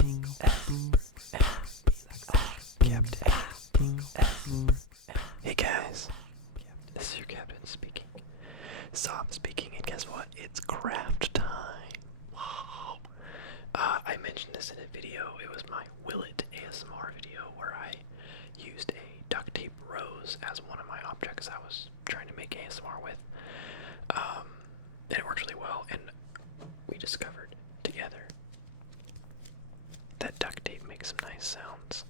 Hey guys, this is your captain speaking. Sob speaking, and guess what? It's craft time. Wow. I mentioned this in a video. It was my Will It ASMR video where I used a duct tape rose as one of my objects I was trying to make ASMR with. And it worked really well, and we discovered together that duct tape makes some nice sounds.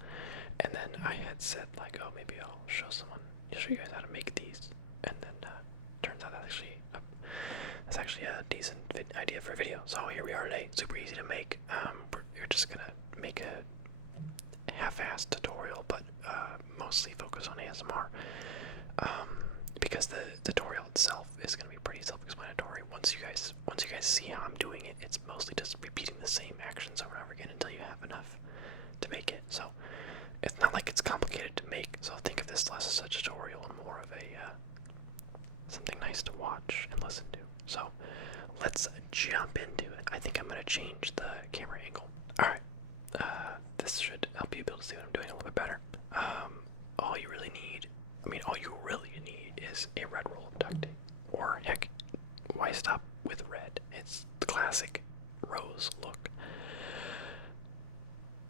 And then I had said, like, oh, maybe I'll show you guys how to make these. And then turns out that's actually a decent idea for a video. So here we are today. Super easy to make. We're just gonna make a half-assed tutorial, but mostly focus on ASMR. Because the tutorial itself is gonna be pretty self-explanatory. Once you guys see how I'm doing it, it's mostly just repeating the same actions over and over again until you have enough to make it. So it's not like it's complicated to make, so think of this less as a tutorial and more of a something nice to watch and listen to. So let's jump into it. I think I'm going to change the camera angle. Alright, this should help you be able to see what I'm doing a little bit better. All you really need is a red roll of duct tape. Or heck, why stop with red? It's the classic rose look.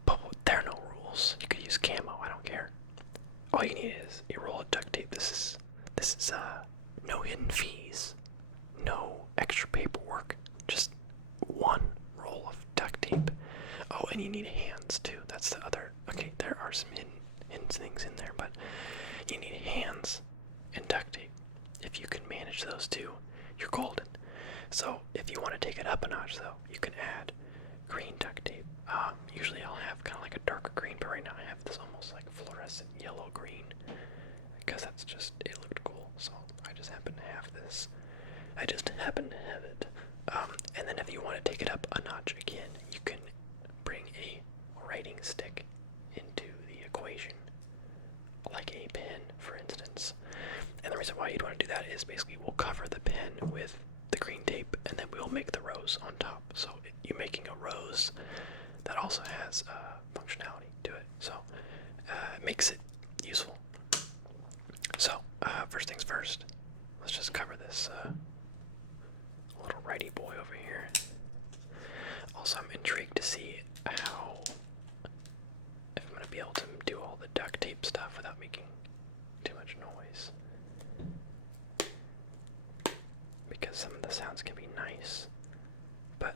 But there are no rules. You could use camo, I don't care. All you need is a roll of duct tape. This is no hidden fees, no extra paperwork, just one roll of duct tape. Oh, and you need hands too. That's the other. Okay, there are some hidden things in there, but you need hands and duct tape. If you can manage those two, you're golden. So if you want to take it up a notch, though, you can add green duct tape. Usually I'll have kind of like a darker green, but right now I have this almost like fluorescent yellow green because it looked cool. So I just happen to have this. I just happen to have it. And then if you want to take it up a notch again, you can bring a writing stick into the equation, like a pen, for instance. And the reason why you'd want to do that is basically we'll cover the pen with the green tape, and then we'll make the rose on top. So you're making a rose that also has functionality to it. So it makes it useful. So first things first, let's just cover this little righty boy over here. Also, I'm intrigued to see if I'm going to be able to do all the duct tape stuff without making too much noise. Because some of the sounds can be nice, but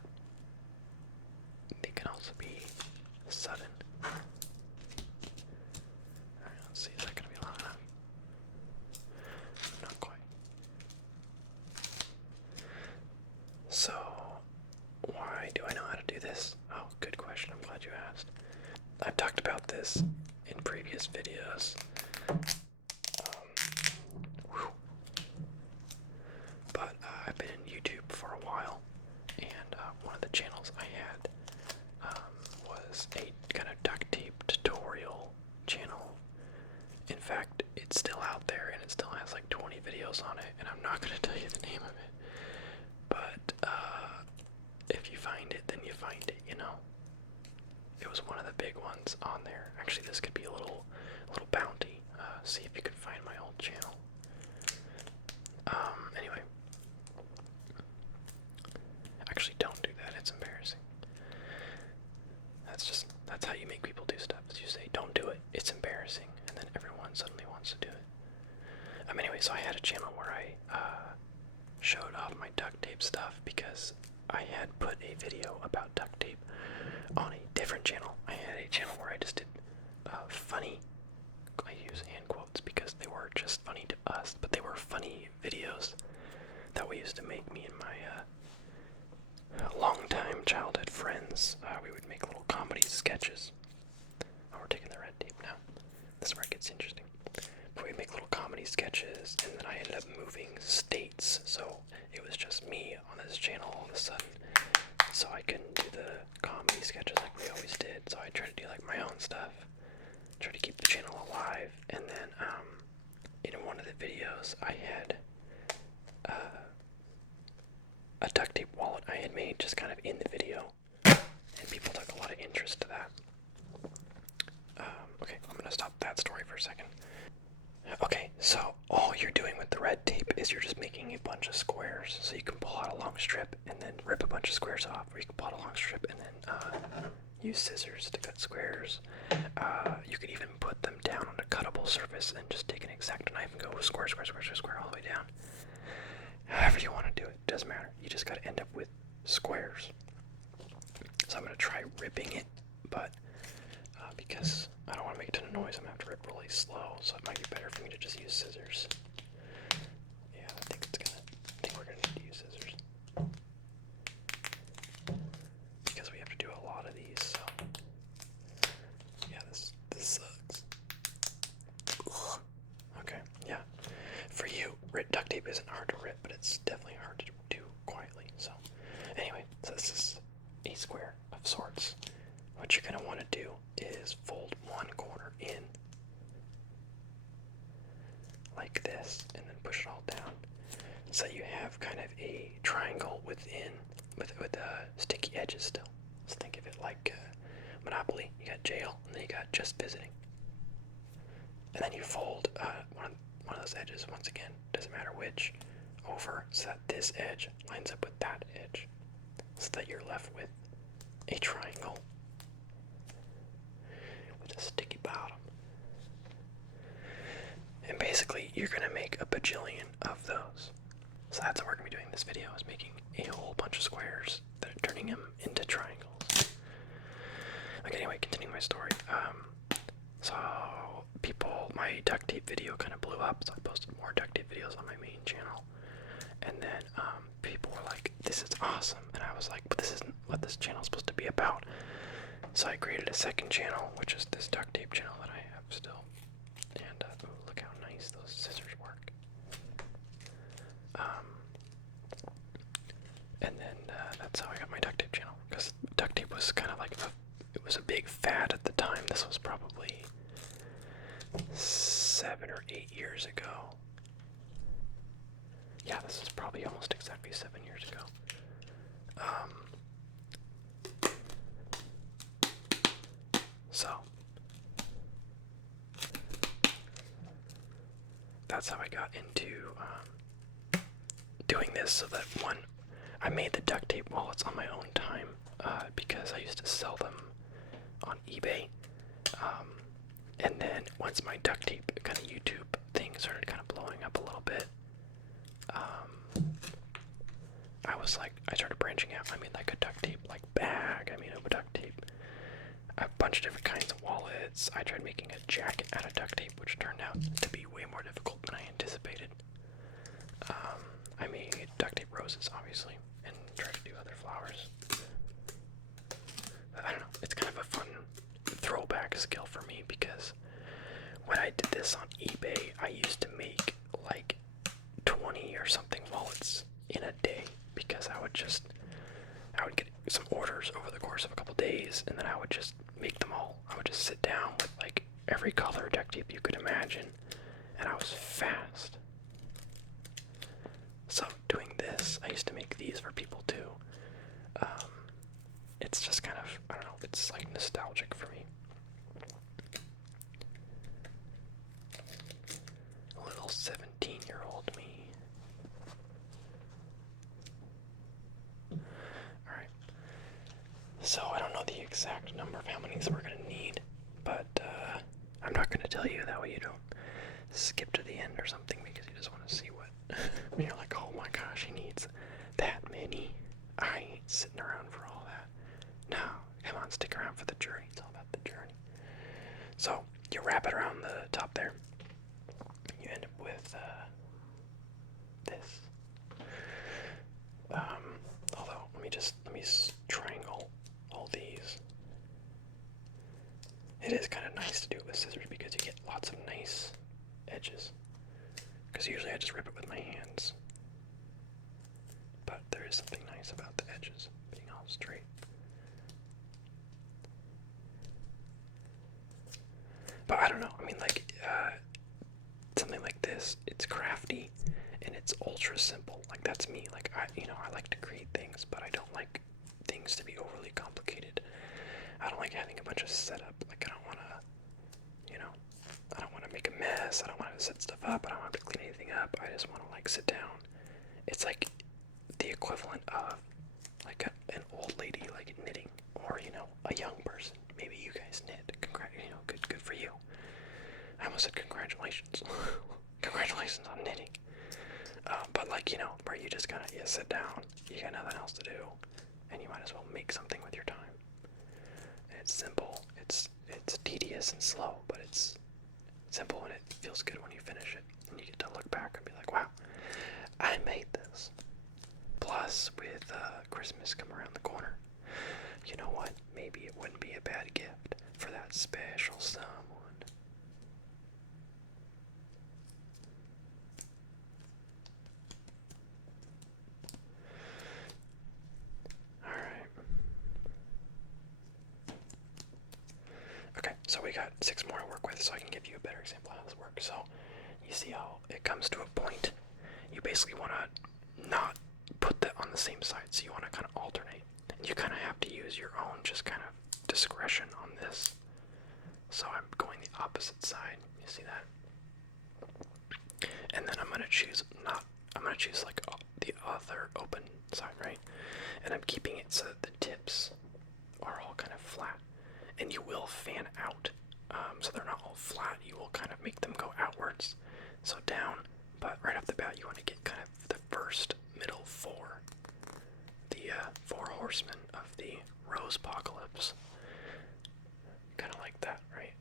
they can also be sudden. Alright, let's see, is that going to be long enough? Not quite. So, why do I know how to do this? Oh, good question, I'm glad you asked. I've talked about this in previous videos. But I've been in YouTube for a while, and one of the channels I had was a kind of duct tape tutorial channel. In fact, it's still out there, and it still has like 20 videos on it, and I'm not going to tell you the name of it. But if you find it, then you find it, you know? It was one of the big ones on there. Actually, this could be a little bounty. See if you can find my old channel. Anyway. Actually, don't do that. It's embarrassing. That's how you make people do stuff. Is you say, don't do it. It's embarrassing. And then everyone suddenly wants to do it. Anyway, so I had a channel where I showed off my duct tape stuff because I had put a video about duct tape on a different channel. I had a channel where I just did funny, I use hand quotes because they were just funny to us, but they were funny videos that we used to make, me and my longtime childhood friends. We would make little comedy sketches. Oh, we're taking the red tape now. This is where it gets interesting. But we'd make little comedy sketches, and then I ended up moving states, so it was just me on this channel all of a sudden. So I couldn't do the comedy sketches like we always did, so I tried to do like my own stuff. Try to keep the channel alive, and then in one of the videos I had a duct tape wallet I had made just kind of in the video, and people took a lot of interest to that. use scissors to cut squares. You could even put them down on a cuttable surface and just take an X-Acto knife and go square, square, square, square, square all the way down. However you want to do it, doesn't matter. You just got to end up with squares. So I'm going to try ripping it, but because I don't want to make a ton of noise, I'm going to have to rip really slow, so it might be better for me to just use scissors. Yeah, I think we're going to need to use scissors. Because we have to do a lot of these, so yeah, this sucks. Ugh. Okay, yeah. For you, duct tape isn't hard to rip, but it's definitely hard to do quietly. So anyway, so this is a square of sorts. What you're going to want to do is fold one corner in like this and then push it all down so you have kind of a triangle within with sticky edges still. So think of it like Monopoly. You got jail and then you got just visiting. And then you fold one of those edges, once again, doesn't matter which, over so that this edge lines up with that edge so that you're left with a triangle with a sticky bottom. And basically, you're going to make a bajillion of those. So that's what we're going to be doing in this video, is making a whole bunch of squares, that are turning them into triangles. Okay, anyway, continuing my story. So my duct tape video kind of blew up, so I posted more duct tape videos on my main channel. And then people were like, this is awesome. And I was like, but this isn't what this channel is supposed to be about. So I created a second channel, which is this duct tape channel that I have still. And ooh, look how nice those scissors work. And then that's how I got my duct tape channel, because duct tape was kind of like it was a big fad at the time. This was probably 7 or 8 years ago. Yeah, this is probably almost exactly 7 years ago. So that's how I got into doing this, so that one, I made the duct tape wallets on my own time because I used to sell them on eBay. And then once my duct tape kind of YouTube thing started kind of blowing up a little bit, I started branching out. I made like a duct tape bag. I made a duct tape, a bunch of different kinds of wallets. I tried making a jacket out of duct tape, which turned out to be way more difficult than I anticipated. I made duct tape roses, obviously, and tried to do other flowers. I don't know, it's kind of a fun throwback skill for me, because when I did this on eBay, I used to make like 20 or something wallets in a day, because I would get some orders over the course of a couple days, and then I would just make them all. I would just sit down with like every color duct tape you could imagine, and I was fast. So doing this, I used to make these for people too. It's just kind of, I don't know, it's like nostalgic for me. A little 17-year-old me. Alright. So I don't know the exact number of how many we're going to need, but I'm not going to tell you, that way you don't skip to the end or something, because you just want to see what, when you're like, oh my gosh, he needs that many. I ain't sitting around for all that. No, come on, stick around for the journey. It's all about the journey. So you wrap it around the top there. You end up with this. Although let me triangle all these. It is kind of nice to do it with scissors, because you get lots of nice edges. Because usually I just rip it with my hands. But there is something nice about the edges being all straight. But I don't know, I mean, like, something like this, it's crafty, and it's ultra simple. Like, that's me. Like, I like to create things, but I don't like things to be overly complicated. I don't like having a bunch of setup. Like, I don't want to make a mess. I don't want to set stuff up. I don't want to clean anything up. I just want to, like, sit down. It's like the equivalent of, like, an old lady, like, knitting, or, a young person. congratulations. Congratulations on knitting. But like, you know, where you just kind of sit down, you got nothing else to do, and you might as well make something with your time. And it's simple, it's tedious and slow, but it's simple and it feels good when you finish it. And you get to look back and be like, wow, I made this. Plus, with Christmas come around the corner, you know what? Maybe it wouldn't be a bad gift for that special someone. Alright. Okay, so we got 6 more to work with, so I can give you a better example of how this works. So, you see how it comes to a point. You basically want to not put that on the same side, so you want to kind of alternate. And you kind of have to use your own just kind of discretion on this. So I'm going the opposite side. You see that? And then I'm going to choose like the other open side, right? And I'm keeping it so that the tips are all kind of flat. And you will fan out. So they're not all flat. You will kind of make them go outwards. So down. But right off the bat, you want to get kind of the first middle 4. The 4 horsemen of the rose apocalypse. Kind of like that, right?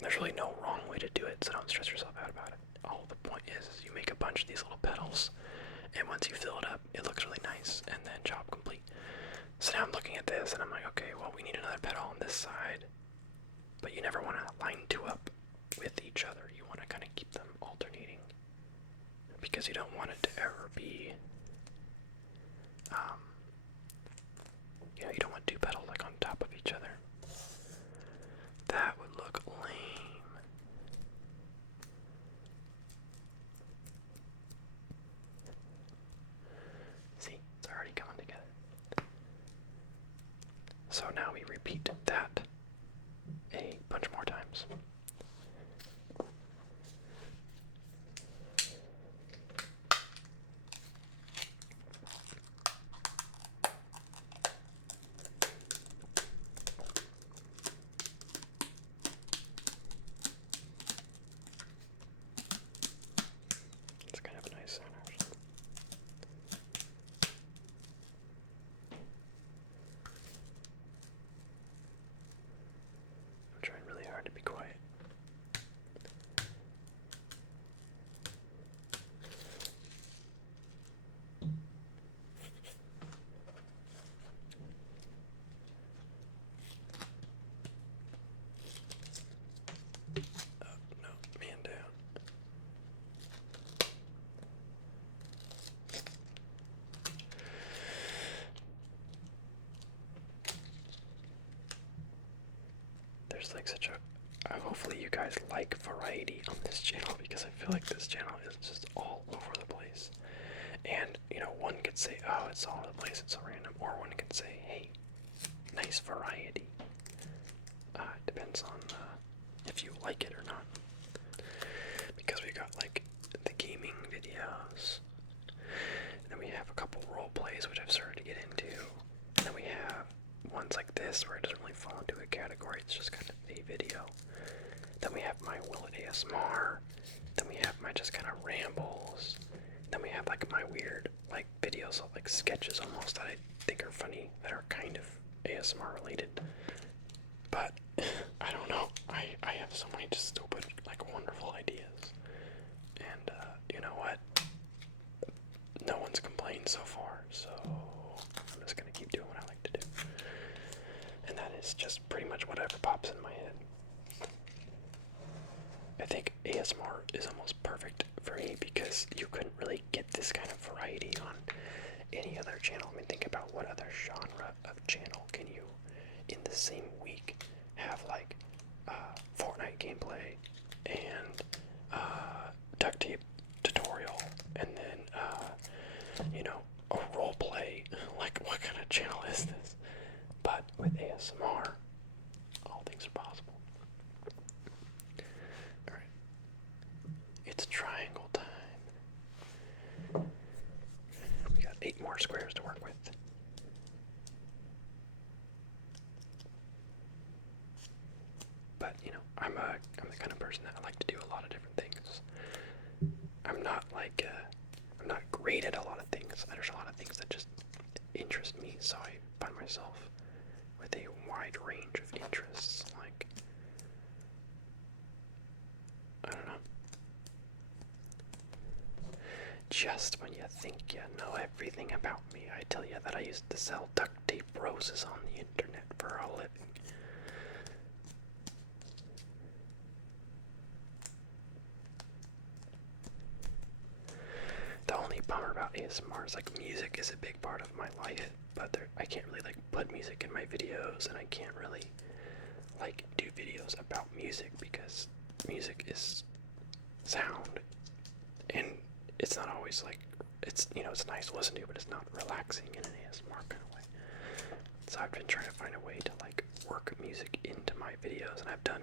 There's really no wrong way to do it, so don't stress yourself out about it. All the point is you make a bunch of these little petals, and once you fill it up, it looks really nice, and then job complete. So now I'm looking at this, and I'm like, okay, well, we need another petal on this side, but you never want to line 2 up with each other. You want to kind of keep them alternating, because you don't want it to ever be, you know, you don't want 2 petals like on top of each other. That would look lame. See, it's already coming together. So now we repeat that a bunch more times. It's kind of a nice sound, actually. I'm trying really hard to be quiet. Oh, no, man down. There's like such a hopefully you guys like variety on this channel, because I feel like this channel is just all over the place. And you know, one could say, oh, it's all over the place, it's so random, or one could say, hey, nice variety. It depends on if you like it or not, because we got like the gaming videos, and then we have a couple role plays which I've started to get into, and then we have ones like this where it doesn't really fall into a category, it's just kind of a video. Then we have my Will It ASMR, then we have my just kind of rambles, then we have like my weird like videos of like sketches almost that I think are funny that are kind of ASMR related. But I don't know, I have so many just stupid like wonderful ideas, and you know what, no one's complained so far, so I'm just gonna keep doing what I like to do, and that is just pretty much whatever pops in my head. I think ASMR is almost perfect for me because you couldn't really get this kind of variety on any other channel. I mean, think about what other genre of channel can you, in the same week, have like Fortnite gameplay and duct tape tutorial, and then you know, a role play. Like, what kind of channel is this? But with ASMR, all things are possible. Alright. It's triangle time. We got 8 more squares to work with. But, you know, I'm the kind of person that I like to do a lot lot of different things. I'm not like, I'm not great at a lot of things. There's a lot of things that just interest me, so I find myself with a wide range of interests. Like, I don't know. Just when you think you know everything about me, I tell you that I used to sell duct tape roses on the internet for a living. The only bummer about ASMR is like music is a big part of my life, but I can't really like put music in my videos, and I can't really like do videos about music because music is sound, and it's not always like, it's, you know, it's nice to listen to, but it's not relaxing in an ASMR kind of way. So I've been trying to find a way to like work music into my videos, and I've done,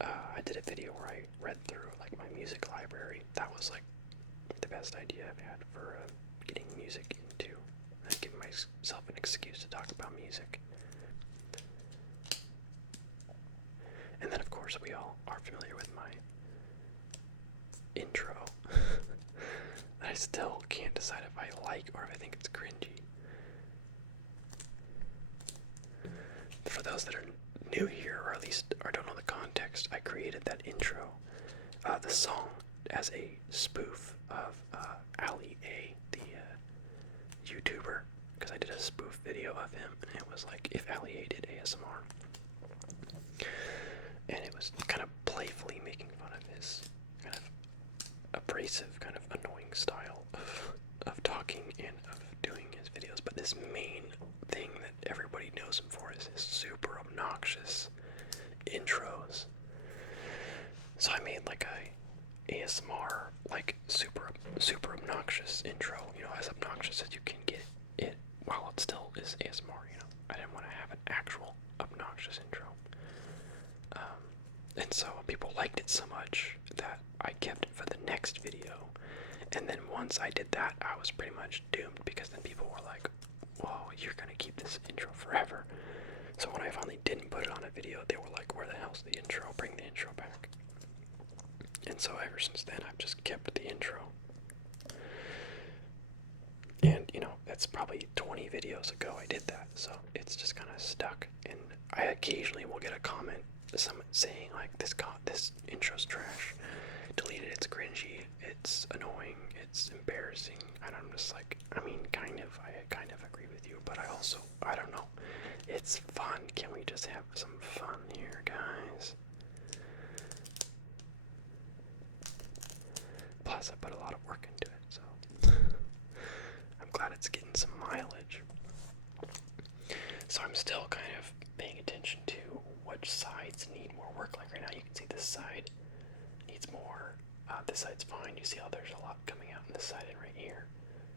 I did a video where I read through like my music library. That was like the best idea I've had for getting music into, and giving myself an excuse to talk about music. And then of course we all are familiar with my intro. I still can't decide if I like or if I think it's cringy. For those that are new here, or at least or don't know the context, I created that intro, the song, as a spoof of Ali A, the YouTuber, because I did a spoof video of him, and it was like if Ali A did ASMR. And it was kind of playfully making fun of his kind of abrasive, kind of annoying style of talking and of doing his videos. But this main thing that everybody knows him for is his super obnoxious intros. So I made like a ASMR, like super obnoxious intro, you know, as obnoxious as you can get it while it still is ASMR, you know. I didn't want to have an actual obnoxious intro. And so people liked it so much that I kept it for the next video. And then once I did that, I was pretty much doomed, because then people were like, whoa, you're gonna keep this intro forever. So when I finally didn't put it on a video, they were like, where the hell's the intro? Bring the intro back. And so ever since then, I've just kept the intro. And, you know, that's probably 20 videos ago I did that, so it's just kind of stuck. And I occasionally will get a comment, someone saying like, this intro's trash, delete it, it's cringy, it's annoying, it's embarrassing. And I'm just like, I mean, I kind of agree with you, but I don't know, it's fun. Can we just have some fun here, guys? Plus I put a lot of work into it, so I'm glad it's getting some mileage. So I'm still kind of paying attention to which sides need more work. Like right now, you can see this side needs more. This side's fine. You see how there's a lot coming out on this side and right here.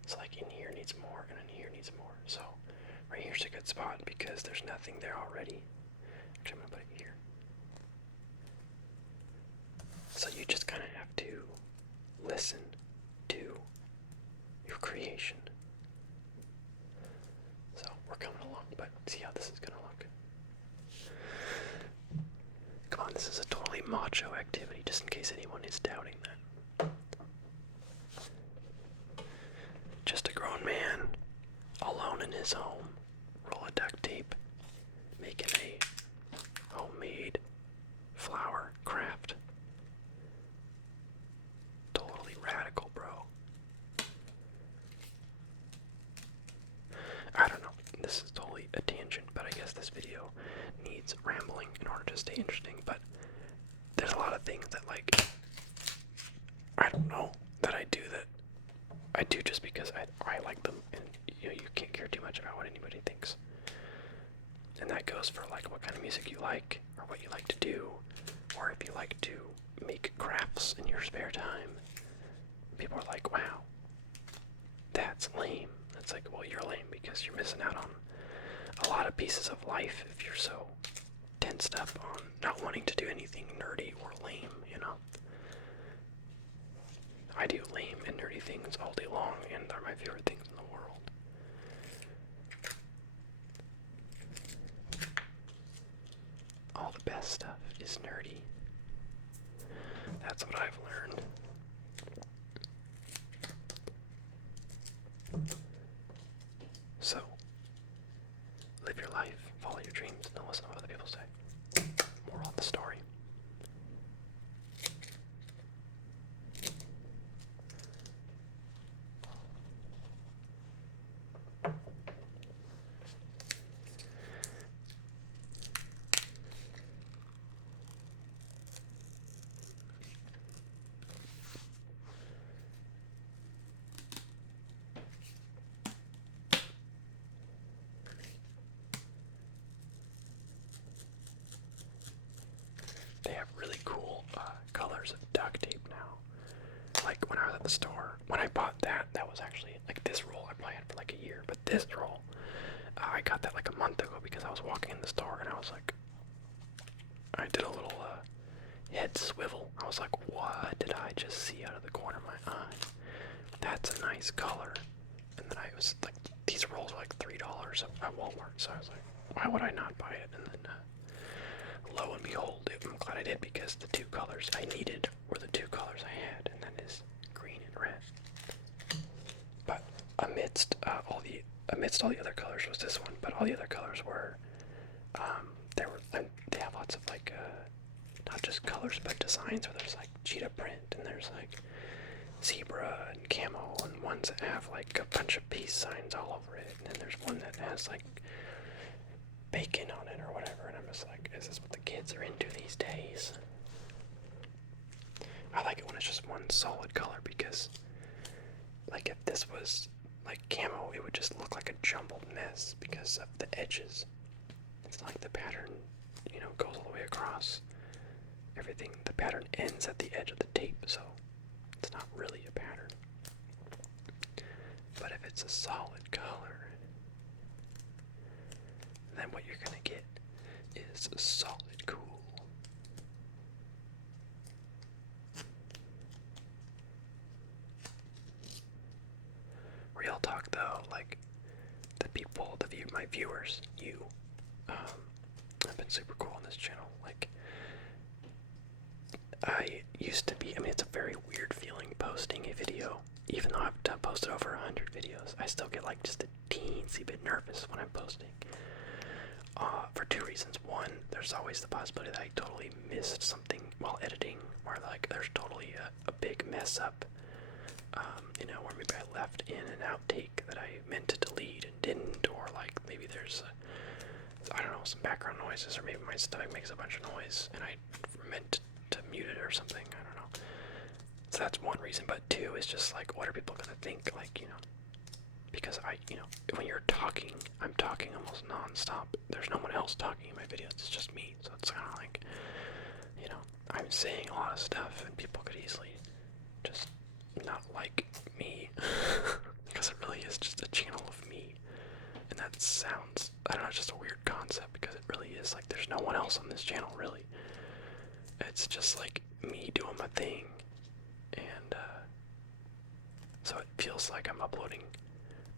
So like in here needs more, and in here needs more. So right here's a good spot because there's nothing there already. Actually, I'm gonna put it here. So you just kind of have to listen to your creation. So we're coming along, but see how this is gonna look. Come on, this is a totally macho activity, just in case anyone is doubting that. Just a grown man, alone in his home, roll of duct tape, making a homemade flower craft. Totally radical, bro. I don't know, this is totally a tangent, but I guess this video needs rambling in order to stay interesting. But there's a lot of things that, like, I don't know, that I do just because I like them, and you know, you can't care too much about what anybody thinks. And that goes for like what kind of music you like, or what you like to do, or if you like to make crafts in your spare time. People are like, wow, that's lame. It's like, well, you're lame because you're missing out on a lot of pieces of life if you're so tensed up on not wanting to do anything nerdy or lame, you know? I do lame and nerdy things all day long, and they're my favorite things in the world. All the best stuff is nerdy. That's what I've learned. So, live your life, follow your dreams, and don't listen to what other people say. Moral of the story. They have really cool colors of duct tape now. Like when I was at the store, when I bought that, that was actually like this roll I probably had for like a year, but this roll, I got that like a month ago because I was walking in the store and I was like, I did a little head swivel. I was like, what did I just see out of the corner of my eye? That's a nice color. And then I was like, these rolls were like $3 at Walmart, so I was like, why would I not buy it? And then lo and behold, I'm glad I did because the two colors I needed were the two colors I had, and that is green and red. But amidst all the other colors was this one. But all the other colors were they have lots of like not just colors but designs where there's like cheetah print and there's like zebra and camo and ones that have like a bunch of peace signs all over it, and then there's one that has like bacon on it or whatever, and I'm just like, is this what the kids are into these days? I like it when it's just one solid color because, like, if this was like camo, it would just look like a jumbled mess because of the edges. It's not like the pattern, you know, goes all the way across. Everything, the pattern ends at the edge of the tape, so it's not really a pattern. But if it's a solid color, then what you're gonna get is solid cool. Real talk though, like my viewers, you, have been super cool on this channel. Like, I used to be, I mean, it's a very weird feeling posting a video. Even though I've posted over 100 videos, I still get like just a teensy bit nervous when I'm posting. For two reasons. One, there's always the possibility that I totally missed something while editing, or like there's totally a big mess up, you know, where maybe I left in an outtake that I meant to delete and didn't, or like maybe there's, I don't know, some background noises, or maybe my stomach makes a bunch of noise and I meant to mute it or something, I don't know. So that's one reason, but two is just like, what are people gonna think, like, you know, because you know, when you're talking, I'm talking almost non-stop. There's no one else talking in my videos, it's just me, so it's kind of like, you know, I'm saying a lot of stuff, and people could easily just not like me, because it really is just a channel of me, and that sounds, I don't know, it's just a weird concept, because it really is, like, there's no one else on this channel, really. It's just, like, me doing my thing, and, so it feels like I'm uploading.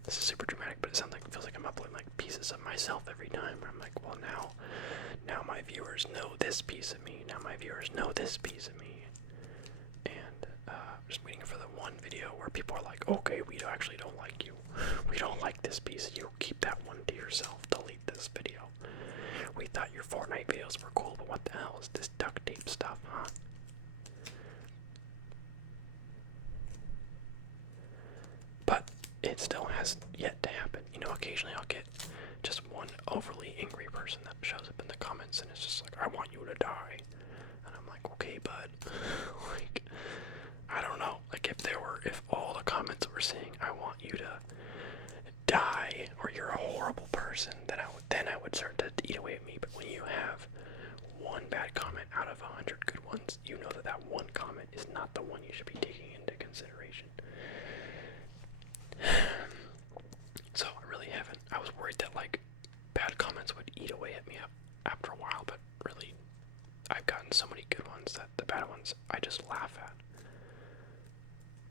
This is super dramatic, but it sounds like, it feels like I'm uploading like pieces of myself every time. I'm like, well, now my viewers know this piece of me. Now my viewers know this piece of me. And I'm just waiting for the one video where people are like, okay, we actually don't like you. We don't like this piece of you. Keep that one to yourself. Delete this video. We thought your Fortnite videos were cool, but what the hell is this duct tape stuff, huh? But it still has yet to happen. You know, occasionally I'll get just one overly angry person that shows up in the comments and it's just like, I want you to die. And I'm like, okay, bud. Like, I don't know. Like, if all the comments were saying, I want you to die, or you're a horrible person, then I would start to eat away at me. But when you have one bad comment out of 100 good ones, you know that one comment is not the one you should be taking into consideration. So I really haven't. I was worried that like bad comments would eat away at me after a while, but really, I've gotten so many good ones that the bad ones I just laugh at.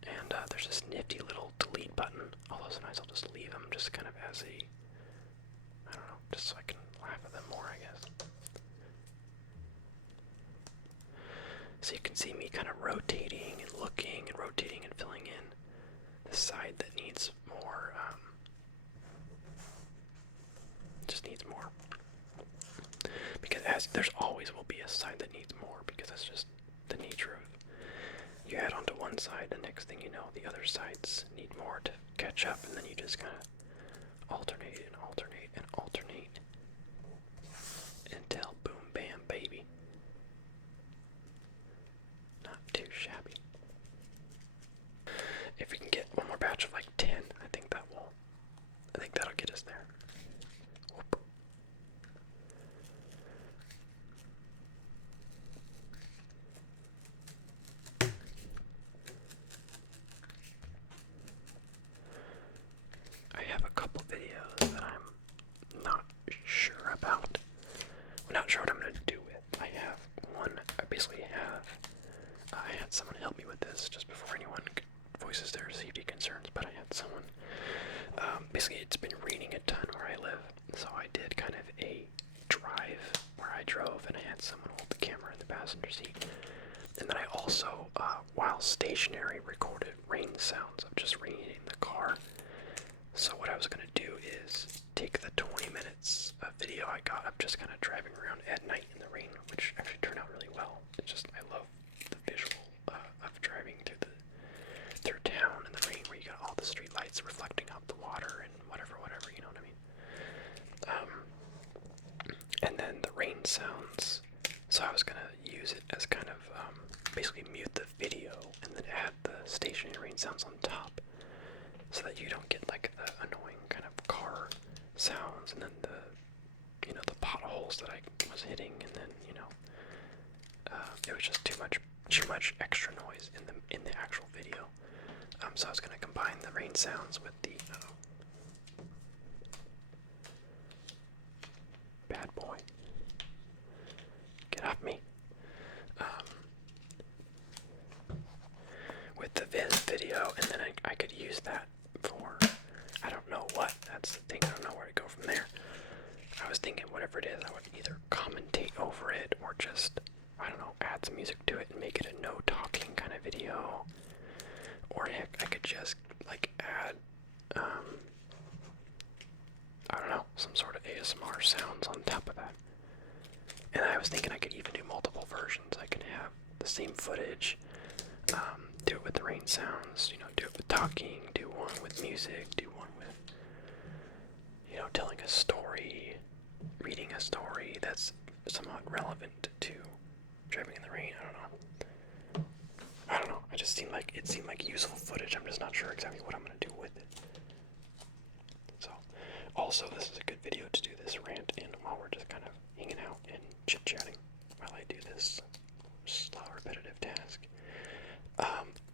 And there's this nifty little delete button. Although sometimes I'll just leave them just kind of as a, I don't know, just so I can laugh at them more, I guess. So you can see me kind kind of rotating and looking and rotating and filling in the side that needs more, just needs more. Because there's always will be a side that needs more, because that's just the nature of, you add onto one side, the next thing you know, the other sides need more to catch up, and then you just kind of alternate and alternate and alternate until boom, bam, baby. Not too shabby. If we can get one more batch of like 10, I think that'll get us there. Whoop. I have a couple videos that I'm not sure about. I'm not sure what I'm going to do with. I have one, I had someone help me with this just before anyone voices their safety concerns, but I had someone, basically it's been raining a ton where I live, so I did kind of a drive where I drove and I had someone hold the camera in the passenger seat. And then I also, while stationary, recorded rain sounds of just rain hitting the car. So what I was going to do is take the 20 minutes of video I got of just kind of driving around at night in the rain, which actually turned out really well. It's just, I love the visual of driving through town in the rain, where you got all the street lights reflecting off the water and whatever, you know what I mean? And then the rain sounds, so I was going to use it as kind of, basically mute the video and then add the stationary rain sounds on top, so that you don't get like the annoying kind of car sounds and then the potholes that I was hitting, and then it was just too much extra noise in the actual video. So I was gonna combine the rain sounds with the bad boy. Get off me. With the video, and then I could use that for, I don't know what, that's the thing, I don't know where to go from there. I was thinking whatever it is, I would either commentate over it, or just, I don't know, add some music to it and make it a no talking kind of video. Or heck, I could just, like, add, I don't know, some sort of ASMR sounds on top of that. And I was thinking I could even do multiple versions. I could have the same footage, do it with the rain sounds, do it with talking, do one with music, do one with, telling a story, reading a story that's somewhat relevant to driving in the rain. I don't know. It seemed like useful footage. I'm just not sure exactly what I'm going to do with it. So, also, this is a good video to do this rant in while we're just kind of hanging out and chit-chatting while I do this slow, repetitive task.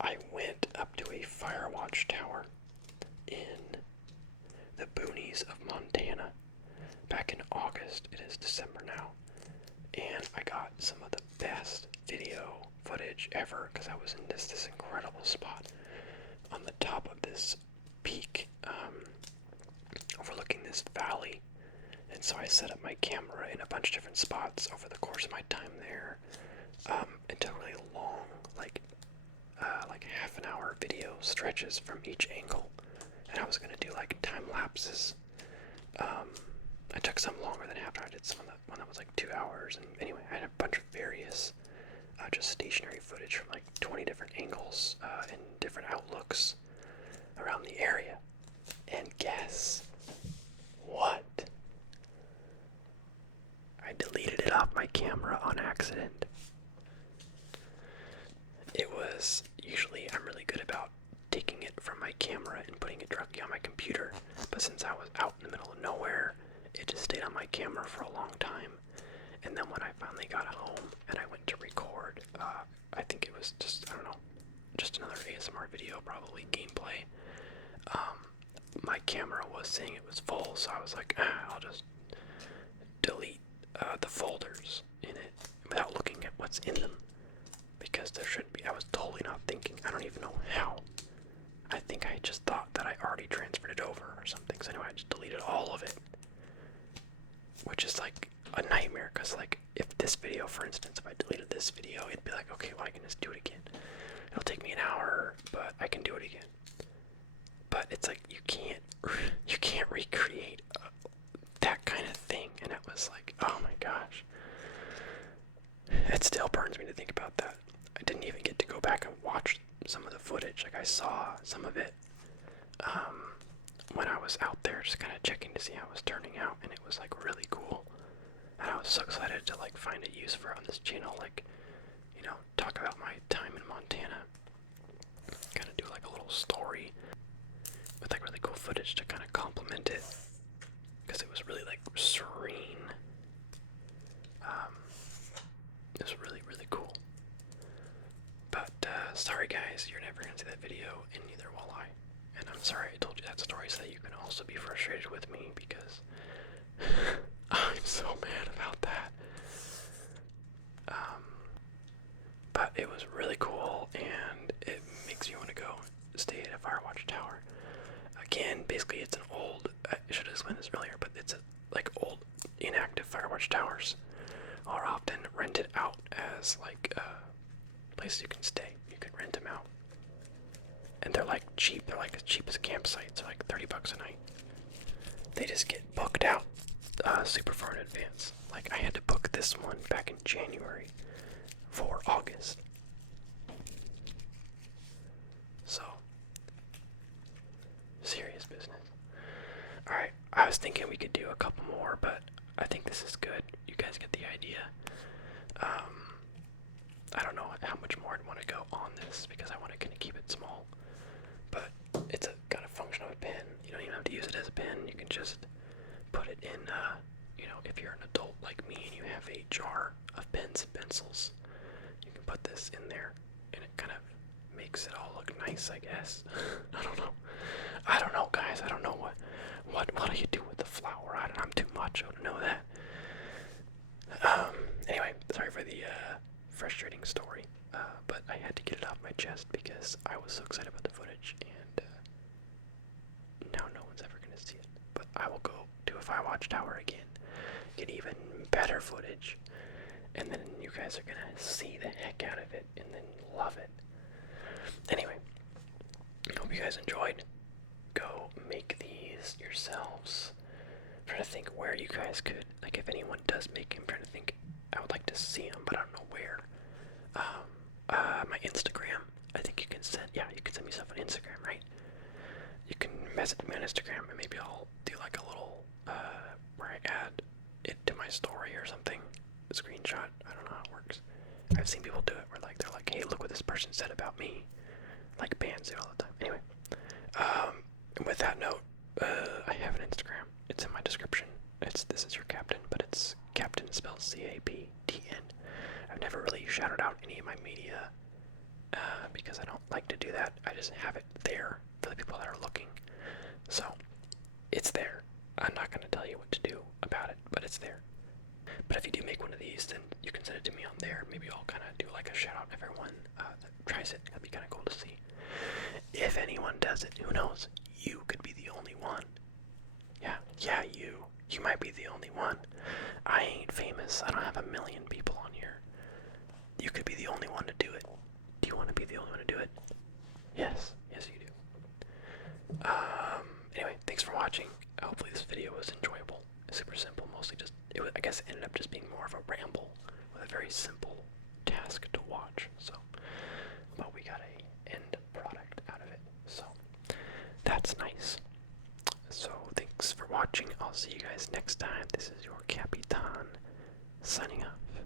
I went up to a fire watch tower in the boonies of Montana back in August. It is December now, and I got some of the best video footage ever, because I was in this incredible spot on the top of this peak, overlooking this valley. And so I set up my camera in a bunch of different spots over the course of my time there. It took really long, like half an hour video stretches from each angle, and I was gonna do like time lapses. I took some longer than half an hour. I did one that was like 2 hours, and anyway, I had a bunch of various just stationary footage from like 20 different angles and different outlooks around the area. And guess what? I deleted it off my camera on accident. Usually I'm really good about taking it from my camera and putting it directly on my computer, but since I was out in the middle of nowhere, it just stayed on my camera for a long time. And then when I finally got home and I went to record, I think it was just, I don't know, just another ASMR video, probably gameplay. My camera was saying it was full, so I was like, I'll just delete the folders in it without looking at what's in them, because there shouldn't be. I was totally not thinking. I don't even know how. I think I just thought that I already transferred it over or something. So anyway, I just deleted all of it which is like a nightmare, because like if this video, for instance, if I deleted this video, it'd be like, okay, well, I can just do it again. It'll take me an hour, but I can do it again. But it's like you can't recreate that kind of thing, and it was like, oh my gosh, it still burns me to think about that. I didn't even get to go back and watch some of the footage. Like I saw some of it when I was out there, just kind of checking to see how it was turning out, and it was like really cool. And I was so excited to like find a use for it on this channel, like, you know, talk about my time in Montana, kind of do like a little story with like really cool footage to kind of complement it, because it was really like serene. It was really, really cool. But sorry guys, you're never gonna see that video, and neither will I. And I'm sorry I told you that story so that you can also be frustrated with me, because I'm so mad about that. But it was really cool, and it makes you want to go stay at a Firewatch tower. Again, basically it's an old, I should have explained this earlier, but it's like old inactive Firewatch towers are often rented out as like places you can stay. You can rent them out. And they're like cheap, they're like as cheap as campsites, they're like $30 a night. They just get booked out super far in advance. Like I had to book this one back in January for August. So, serious business. Alright, I was thinking we could do a couple more, but I think this is good. You guys get the idea. I don't know how much more I'd want to go on this, because I want to kind of keep it small. But it's got a function of a pen. You don't even have to use it as a pen. You can just put it in, you know, if you're an adult like me and you have a jar of pens and pencils, you can put this in there, and it kind of makes it all look nice, I guess. I don't know. I don't know, guys. I don't know what do you do with the flower? I'm too macho to know that. Anyway, sorry for the frustrating story, but I had to get it off my chest because I was so excited about the footage, and now no one's ever going to see it. But I will go to a Firewatch tower again, get even better footage, and then you guys are going to see the heck out of it and then love it. Anyway, I hope you guys enjoyed. Go make these yourselves. I'm trying to think where you guys could, like if anyone does make them, I'm trying to think, I would like to see them, but I don't know where. My Instagram, I think you can send me stuff on Instagram, right? You can message me on Instagram, and maybe I'll do like a little, where I add it to my story or something, a screenshot. I don't know how it works. I've seen people do it where like, they're like, hey, look what this person said about me. Like bands do all the time. Anyway, and with that note, I have an Instagram. It's in my description. It's ThisIsYourCaptn, but it's Captain spelled C-A-P-T-N. I've never really shouted out any of my media because I don't like to do that. I just have it there for the people that are looking. So, it's there. I'm not going to tell you what to do about it, but it's there. But if you do make one of these, then you can send it to me on there. Maybe I'll kind of do like a shout out to everyone that tries it. That'd be kind of cool to see. If anyone does it, who knows? You could be the only one. Yeah, you. You might be the only one. I ain't famous. I don't have 1 million people on here. You could be the only one to do it. Do you want to be the only one to do it? Yes, you do. Anyway, thanks for watching. Hopefully this video was enjoyable. Super simple, mostly just, I guess it ended up just being more of a ramble with a very simple task to watch. So, but we got a end product out of it. So, that's nice. So, thanks for watching. I'll see you guys next time. This is your Captain signing off.